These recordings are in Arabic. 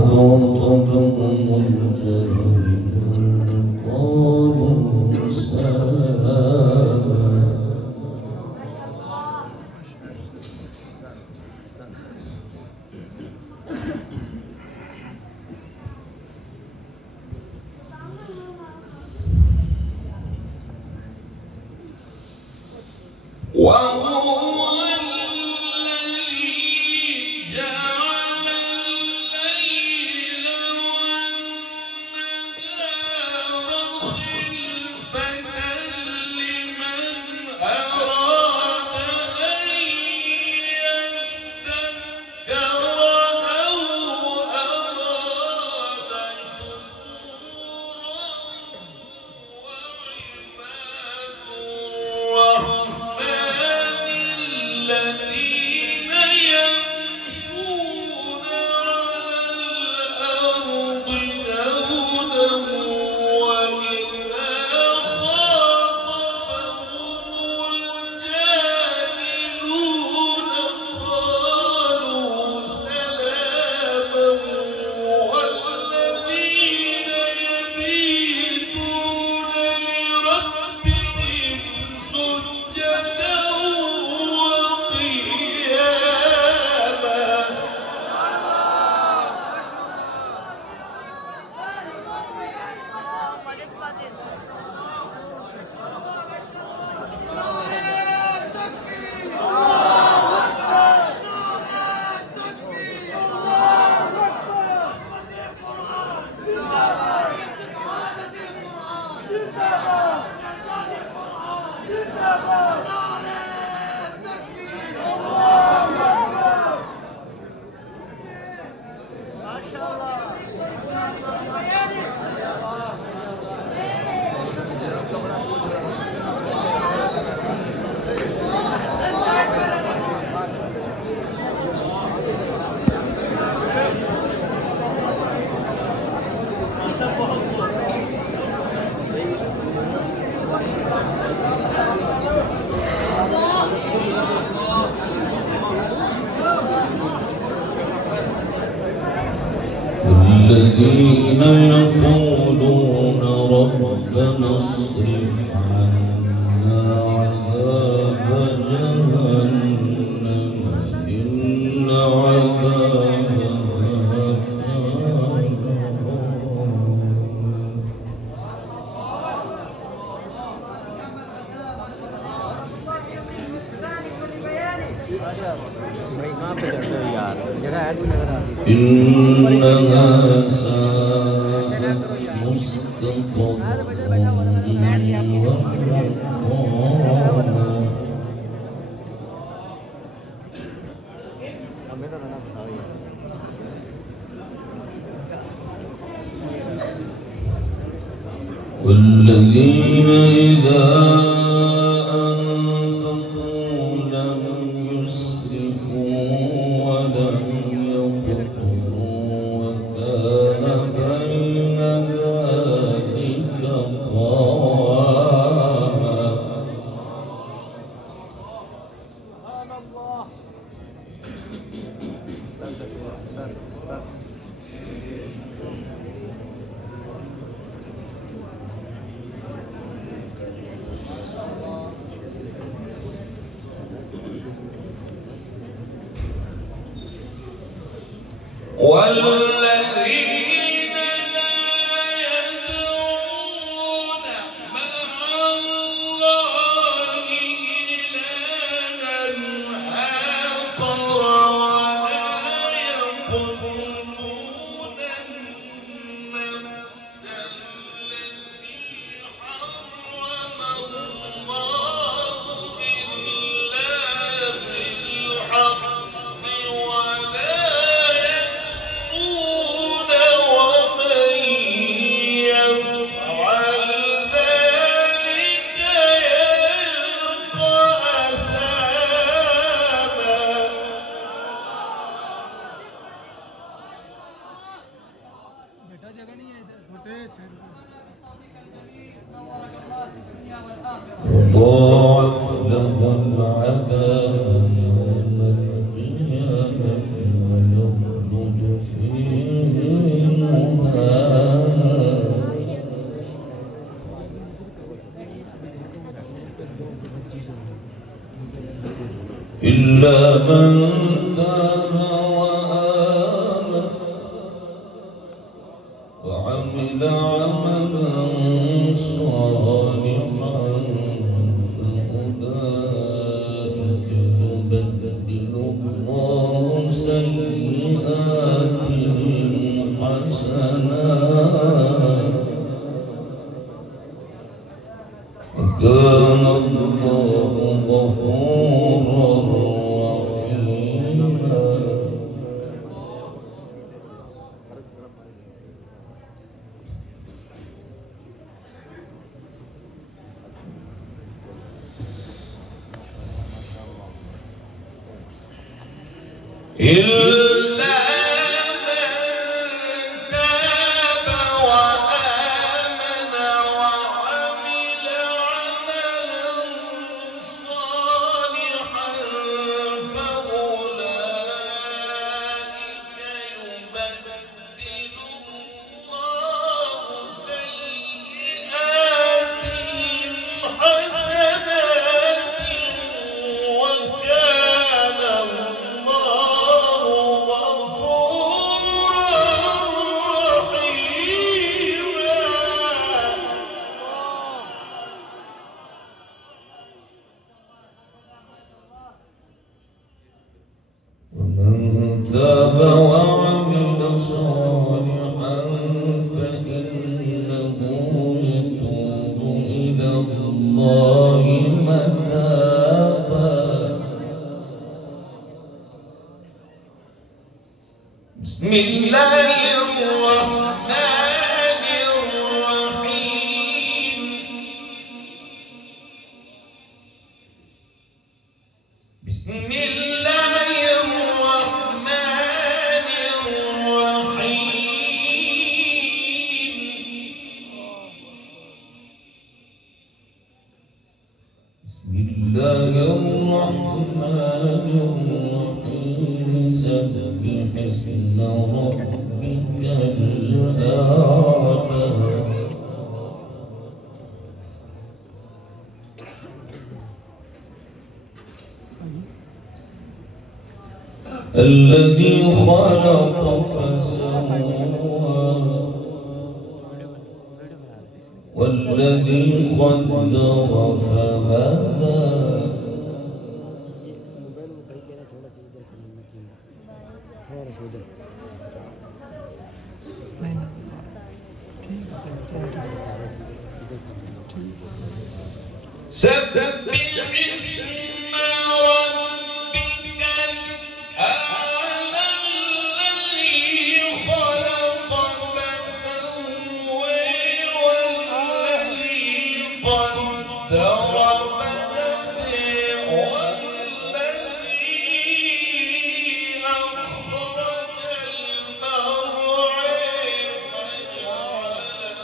خاطبهم الجاهلون قالوا سلاما. الذين يقولون ربنا اصرف عنا عذاب جهنم إن عذابها إنها ساءت مستقرا ومقاما. والذين إذا أنفقوا لم يسرفوا ولم يقتروا وكان بين ذلك قواما. سبحان الله. والذين لا يدعون مع الله إلها آخر ولا يقتلون النفس التي حرم الله إلا بالحق ولا وضاعف له العذاب يوم القيامة ويخلد فيه إلا من تاب وآمن وعمل عملا صالحا فأولئك يبدل الله سيئاتهم حسنات وكان الله غفورا رحيما. إلا من تاب وآمن وعمل عملا صالحا فأولئك يبدل الله سيئاتهم حسنات وكان الله غفورا رحيما. ومن تاب وعمل صالحا فإنه يتوب إلى الله متابا. بسم الله الرحمن الرحيم. بسم الله الرحمن الرحيم. بسم الله الرحمن الرحيم. سبح اسم ربك الأعلى. الذي خلق فسوى والذي قدر فهدى. سبح اسم ربك الأعلى. الذي خلق فسوى والذي قدر فهدى والذي أخرج المرعى فجعله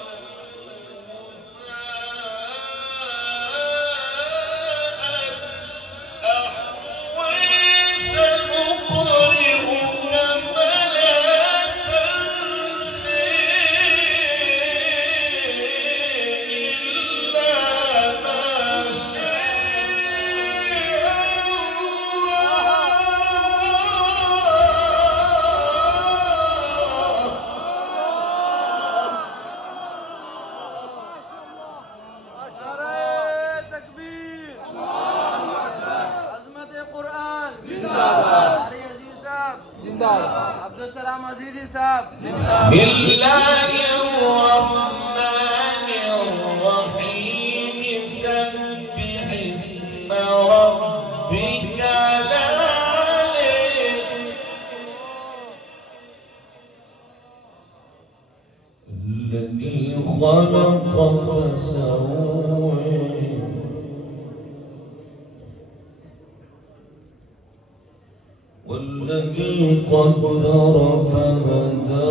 अब्दुलसलाम अजीजी साहब। बिस्मिल्लाहिर्रहमानिर्रहीम। सब्बिह इसम रब्बिकल आला। الذي خلق فسوى والذي قدر فهدى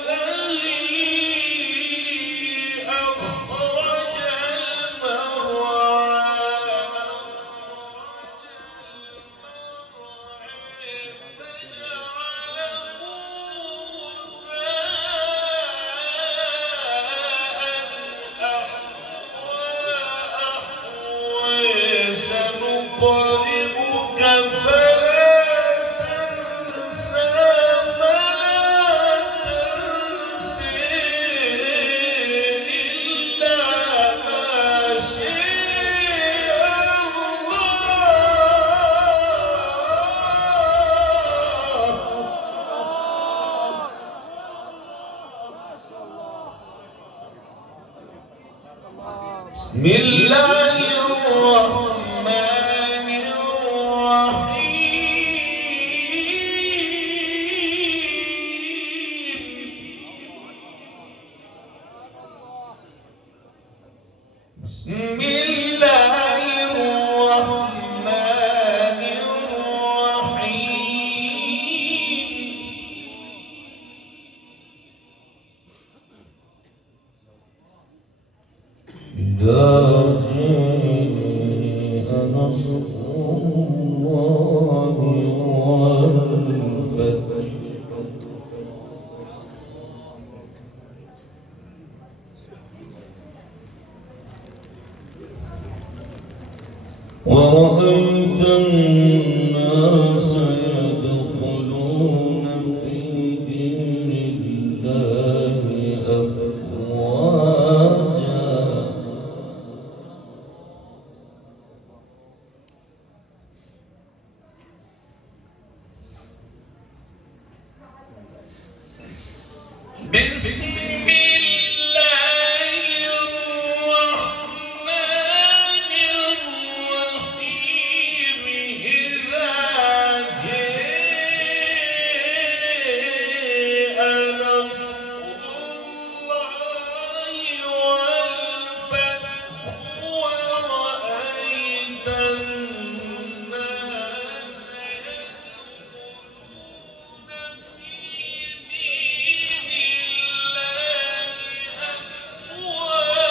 والذي بسم الله الرحمن الرحيم بسم الله الرحمن الرحيم إذا جاء نصر الله والفتح ورأيت الناس يدخلون في دين الله أفواجا بسم الله الرحمن الرحيم إذا جاء نصر الله والفتح ورأيت الناس يدخلون في دين الله أفواجا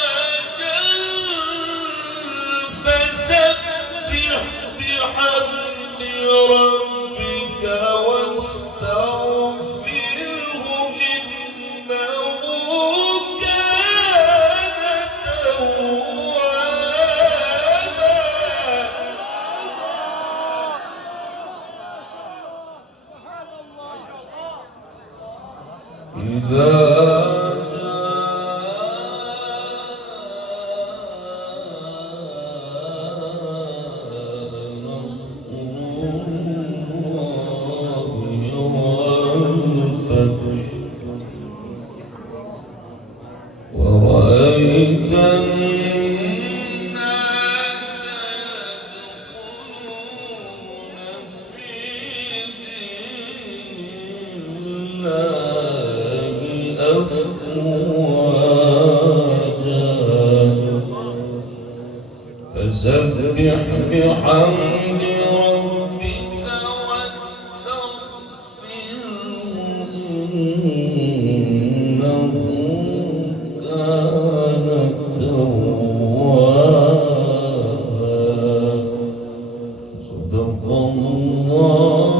فسبح بحمد ربك واستغفره إنه كان توابا إذا ورأيت الناس يدخلون في دين الله أفواجا فسبح بحمد ربك واستغفره إنه كان توابا صدق الله